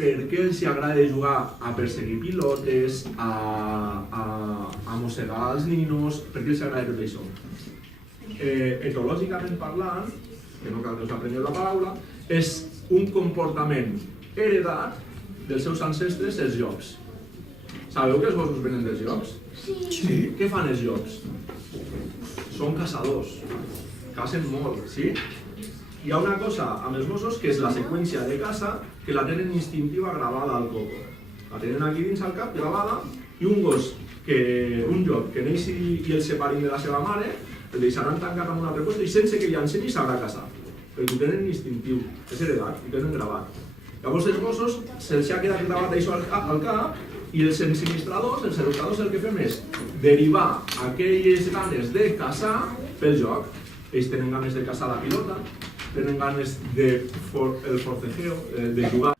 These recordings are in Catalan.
per què els agrada jugar a perseguir pilotes, a mossegar els ninos, per què els agrada tot això? Etològicament parlant, que no cal que us aprengueu la paraula, és un comportament heredat dels seus ancestres, els llops. Sabeu que els gossos venen dels llops? Sí. Què fan els llops? Són caçadors, cacen molt, sí? Hi ha una cosa amb els gossos que és la seqüència de caça que la tenen instintiva gravada al coco. La tenen aquí dins al cap, gravada, i un llop que neixi i el separin de la seva mare, el deixaran tancat en un altre lloc i sense que li ensenyi sabrà caçar. Perquè ho tenen instintiu, és heredat, ho tenen gravat. Llavors els gossos se'ls ha quedat gravat això al cap i els ensinistradors, els educadors, el que fem és derivar aquelles ganes de caçar pel joc. Ells tenen ganes de caçar la pilota, tenen ganes del forcejeo, de jugar.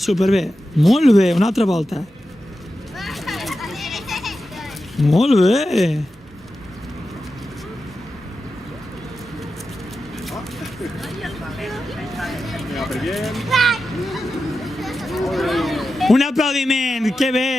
Superbé, molt bé, una altra volta. Molt bé. Un aplaudiment, que bé.